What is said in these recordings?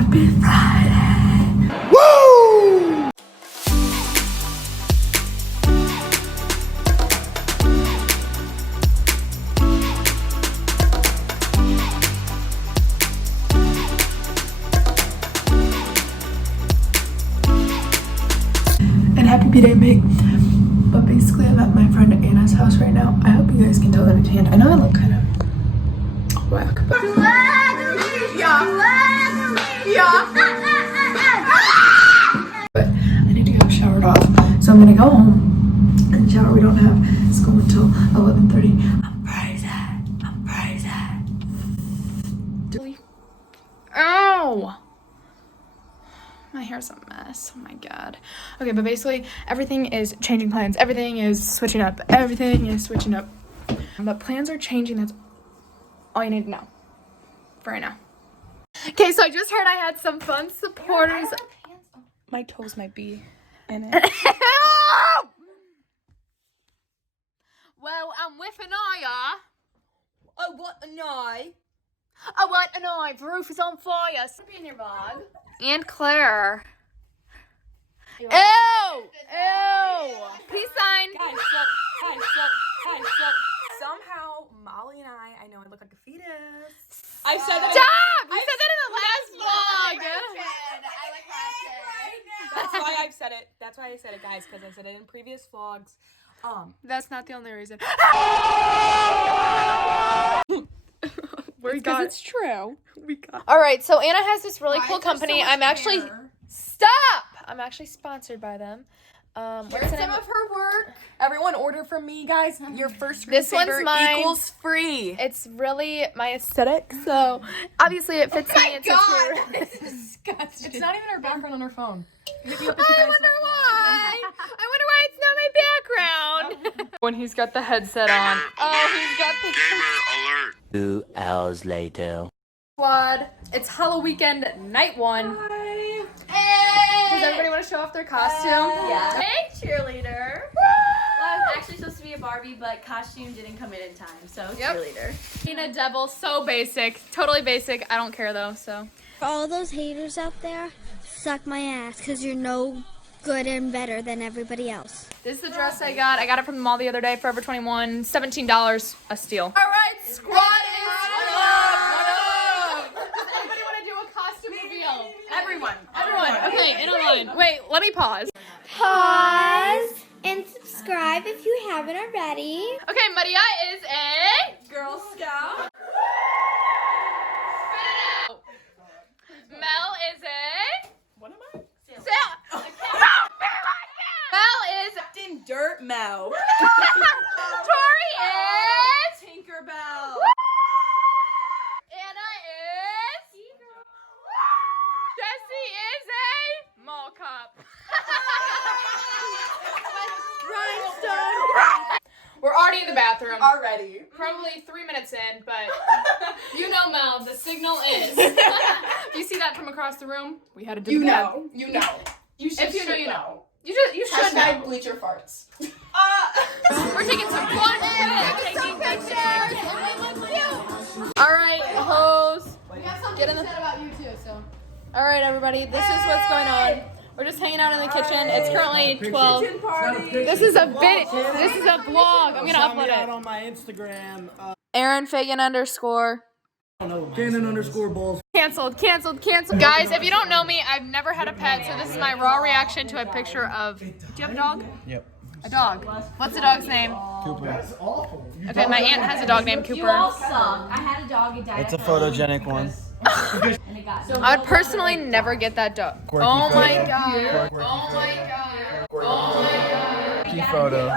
Happy Friday! Woo! And happy B-Day, mate. But basically, I'm at my friend Anna's house right now. I hope you guys can tell that I tanned. I know I look kind of whack, but but I need to get showered off. So I'm gonna go home and shower. We don't have school until 11:30. I'm crazy. I'm crazy. Ow! My hair's a mess. Oh my god. Okay, but basically everything is changing plans. Everything is switching up. Everything is switching up. But plans are changing. That's all you need to know for right now. Okay, so I just heard I had some fun supporters. My toes might be in it. Well, I'm with Anaya. Oh, what an eye. Oh, what an eye. The roof is on fire. Be in your vlog. And Claire. Ew! Ew! Peace sign. Guys, so somehow Molly and I know I look like a fetus. I said that. Stop! You said that in the last vlog. That's why I've said it. That's why I said it, guys, because I said it in previous vlogs. That's not the only reason. Because it's true. All right, so Anna has this really cool company. I'm actually stop. I'm actually sponsored by them. Here's some of her work. Everyone order from me, guys. Your first This one's mine. equals free. It's really my aesthetic, so obviously it fits me. It's It's disgusting. It's not even her background on her phone. I wonder why. I wonder why it's not my background. When he's got the headset on. Oh, he's got the alert. 2 hours later. squad. It's Halloweekend night 1. Hi. Does everybody want to show off their costume? Yeah. Hey, cheerleader. Well, I was actually supposed to be a Barbie, but costume didn't come in time, so cheerleader. Being a devil, so basic. Totally basic. I don't care though, so. For all those haters out there, suck my ass, because you're no good and better than everybody else. This is the dress I got. I got it from the mall the other day, Forever 21, $17 a steal. All right, squad is what up? Does anybody want to do a costume reveal? Everyone. Okay, in a line. Wait, let me pause. Pause and subscribe if you haven't already. Okay, Maria is a Girl Scout. Mel is a What am I? Mel is Captain Dirt Mel. Tori is Tinkerbell. Anna is Jessie is a mall cop. Rhinestone. We're already in the bathroom. Already. Probably 3 minutes in, but you know, Mel, the signal is. You see that from across the room? We had to do You that. know. You know. You should. If you know, you should know. You should know. Bleach your farts. We're taking some fun. Taking pictures. All right, hoes. We got something Get in to the- say about you too, so. All right, everybody. This is what's going on. We're just hanging out in the kitchen. It's currently 12. This is a vlog. I'm gonna upload it. on my Instagram. Aaron Fagan _. Cannon_balls. Canceled. Guys, if you don't know me, I've never had a pet, so this is my raw reaction to a picture of. Do you have a dog? Yep. A dog. What's the dog's name? Cooper. That's awful. Okay, my aunt has a dog named You all Cooper. suck. I had a dog, it died. It's a photogenic one. And it got I would personally never get that dog. Quirky Oh my photo. god. Oh my god. Oh my god. Key photo.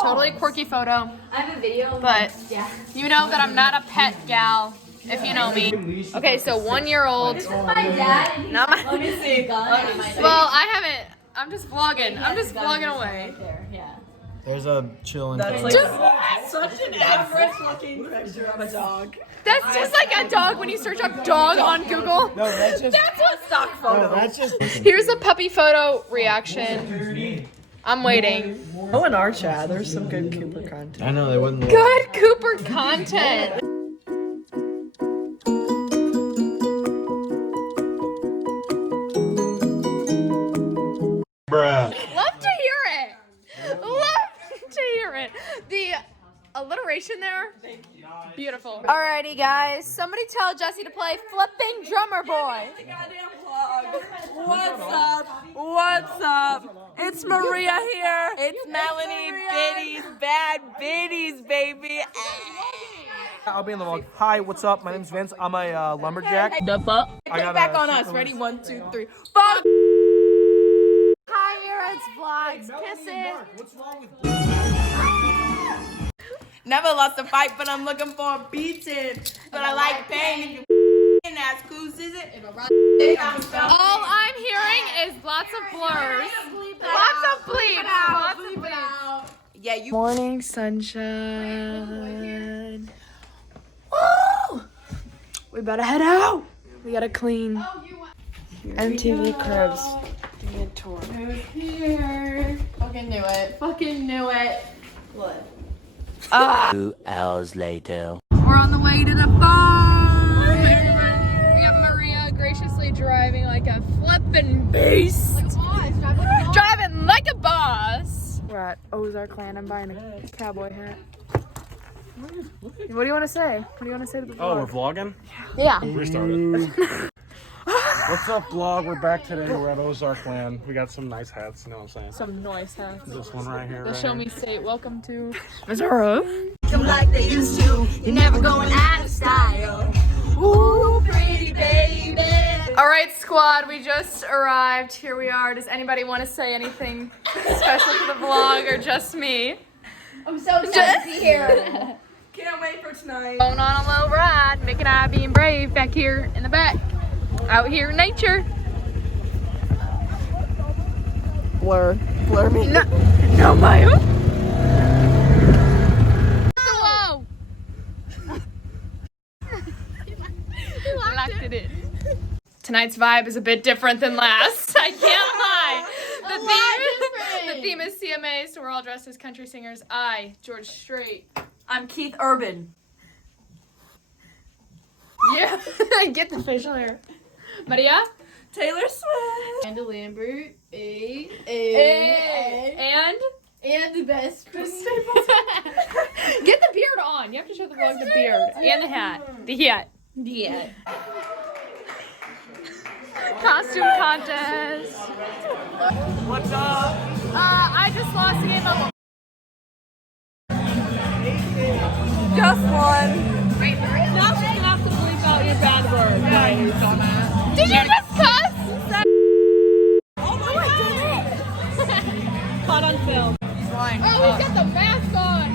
Totally quirky photo. I have a video. But Yeah. you know that I'm not a pet gal, if you know me. Okay, so 1-year-old. This is my dad. And he's Not my- let me see a gun. Well, I haven't. I'm just vlogging. I'm just vlogging away. Right there, yeah. There's a chilling thing. Such an average looking picture of a dog. That's just like a dog when you search up dog on Google. No, that's just. That's what stock photo. No, that's just. Here's a puppy photo reaction. I'm waiting. Oh, in our chat, there's some good Cooper content. I know they wouldn't. Good Cooper content. me, guys. Somebody tell Jesse to play Flipping Drummer Boy. What's up? What's up? It's Maria here. It's Melanie Biddies, bad biddies, baby. I'll be in the vlog. Hi, what's up? My name's Vince. I'm a lumberjack. The fuck? I got Back a on us. super Ready? list. 1, 2, 3. Fuck. Hi, it's Vlogs. Kisses. What's wrong with Never lost a fight, but I'm looking for a beating. But I like pain. If you ass coos, is it? All I'm hearing is lots of blurs. Lots of bleeps. Lots of bleeps. Yeah, you. Morning sunshine. Woo! We better head out. We gotta clean. MTV Cribs. Give me a tour. Here. Fucking knew it. Fucking knew it. What? 2 hours later. We're on the way to the farm. We have Maria graciously driving like a flippin' beast. Like a boss. Driving like a boss. We're at Ozark Land. I'm buying a cowboy hat. What do you want to say? What do you want to say to the vlog? Oh, we're vlogging? Yeah. We started. What's up, vlog? We're back today. We're at Ozark Land. We got some nice hats, you know what I'm saying? Some nice hats. This one right here. The right Show here. Me State. Welcome to Missouri. Come like they used to. You're never going out of style. Ooh, pretty baby. All right, squad. We just arrived. Here we are. Does anybody want to say anything special to the vlog, or just me? I'm so excited to be here. Can't wait for tonight. Going on a little ride. Mick and I being brave back here in the back. Out here in nature. Blur me. No, Maya. Whoa. Locked it in. Tonight's vibe is a bit different than last. I can't lie. The theme is CMA, so we're all dressed as country singers. I, George Strait. I'm Keith Urban. Yeah, get the facial hair. Maria? Taylor Swift. Amanda Lambert. And the best Chris Staples. Get the beard on. You have to show the vlog the beard and the hat. The hat. Yeah. Costume contest. What's up? I just lost a game of. Just one. Now she's gonna have to bleep out your bad word. Did you just cuss? Oh my god! Caught on film. He's lying. Oh, he's got the mask on.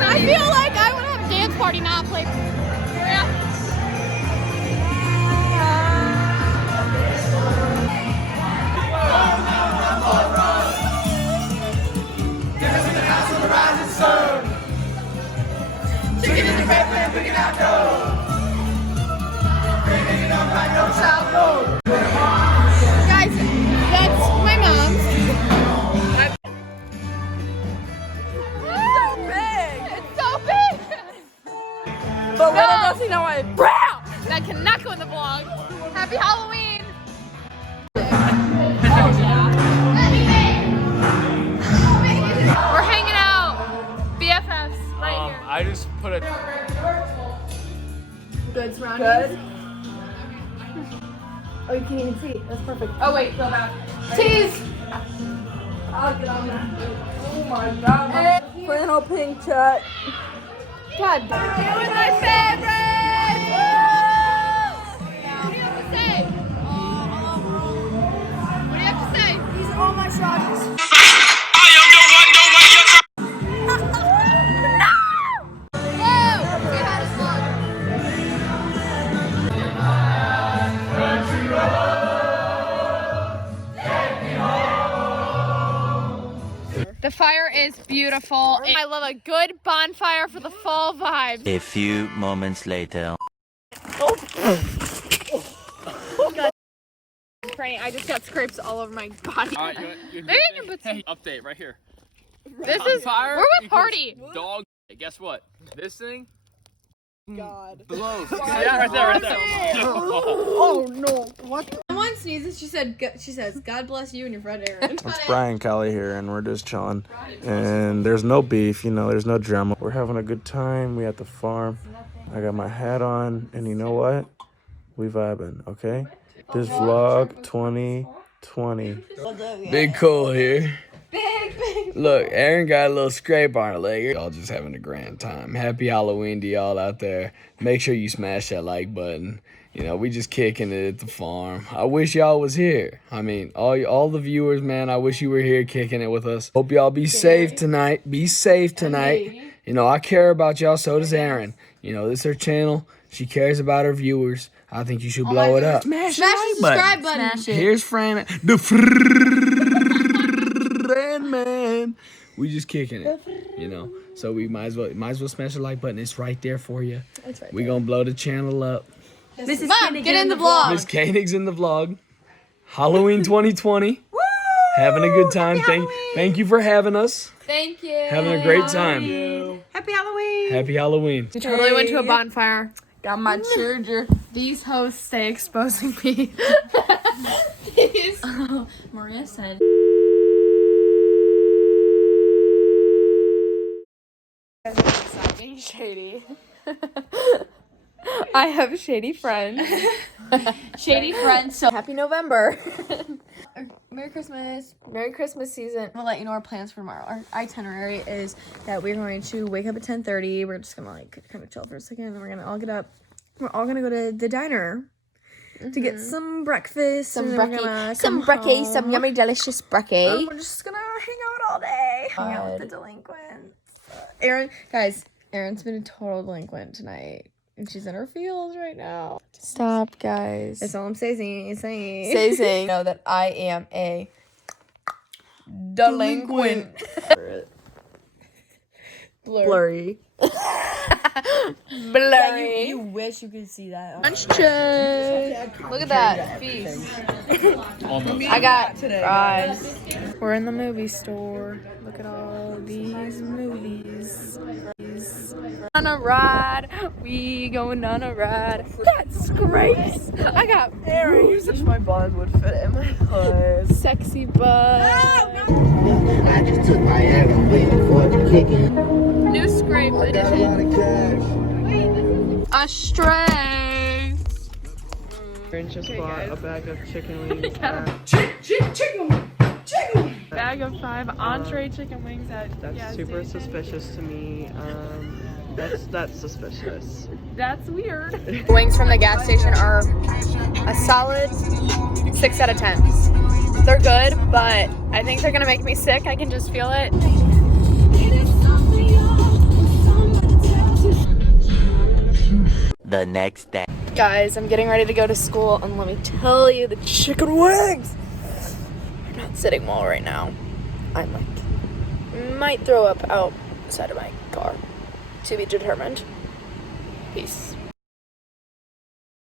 I feel like I would have a dance party, not play. Yeah. Guys, that's my mom's. It's so big! But little does he know it. That cannot go in the vlog. Happy Halloween! We're hanging out. BFFs right here. I just put a. Good surroundings. Good. Oh, you can't even see. That's perfect. Oh, wait, go back. Tease! I'll get on that. Oh my god. Flannel pink check. God. You were my favorite! Woo! What do you have to say? What do you have to say? These are all my shots. The fire is beautiful. And I love a good bonfire for the fall vibes. A few moments later. Franny, I just got scrapes all over my body. Maybe I can put some. update right here. This is. Fire We're with party. Dog. Guess what? This thing God. blows. Yeah, right there, right there. Oh no. What? Someone sneezes, she says, God bless you and your friend Aaron. It's Brian Kelly here, and we're just chilling. And there's no beef, you know, there's no drama. We're having a good time. We at the farm. I got my hat on, and you know what? We vibing, okay? This vlog 2020. Big Cole here. Look, Aaron got a little scrape on her leg. Y'all just having a grand time. Happy Halloween to y'all out there. Make sure you smash that like button. You know, we just kicking it at the farm. I wish y'all was here. I mean, all the viewers, man, I wish you were here kicking it with us. Hope y'all be safe tonight. Be safe tonight. You know, I care about y'all, so does Aaron. You know, this is her channel. She cares about her viewers. I think you should blow it up. Smash the subscribe button. Smash it. Here's Fran, the Fran man. We just kicking it, you know. So we might as well smash the like button. It's right there for you. It's right We gonna blow the channel up. Mrs. Mom, get in the vlog. Miss Koenig's in the vlog. Halloween 2020. Woo! Having a good time. Thank you for having us. Thank you. Having a great time. Happy Halloween. Happy Halloween. We totally went to a bonfire. Got my charger. These hosts stay exposing me. Maria said. Stop being shady. I have shady friends. Shady friends. So Happy November. Merry Christmas. Merry Christmas season. We'll let you know our plans for tomorrow. Our itinerary is that we're going to wake up at 10:30. We're just gonna like kind of chill for a second, and then we're gonna all get up. We're all gonna go to the diner to get some breakfast. Some brekkie, some yummy delicious brekkie. We're just gonna hang out all day. Hang out with the delinquents. Aaron's been a total delinquent tonight. And she's in her feels right now. Stop, guys. That's all I'm saying. Saying know that I am a delinquent. Blurry. Blurry. You wish you could see that. Lunch check. Look at that feast. I got fries. We're in the movie store. Look at all these movies. On a ride, we going on a ride. That's Grace. I got Aaron. You wish my bun would fit in my hood. Sexy butt. I just took my Aaron waiting for the kicking. New scrape edition. A stray. Aaron just bought a bag of chicken wings. Bag of 5 entree chicken wings at That's super suspicious to me. That's suspicious. That's weird. Wings from the gas station are a solid 6 out of 10. They're good, but I think they're gonna make me sick. I can just feel it. The next day. Guys, I'm getting ready to go to school, and let me tell you, the chicken wings are not sitting well right now. I'm might throw up outside of my car. To be determined. Peace.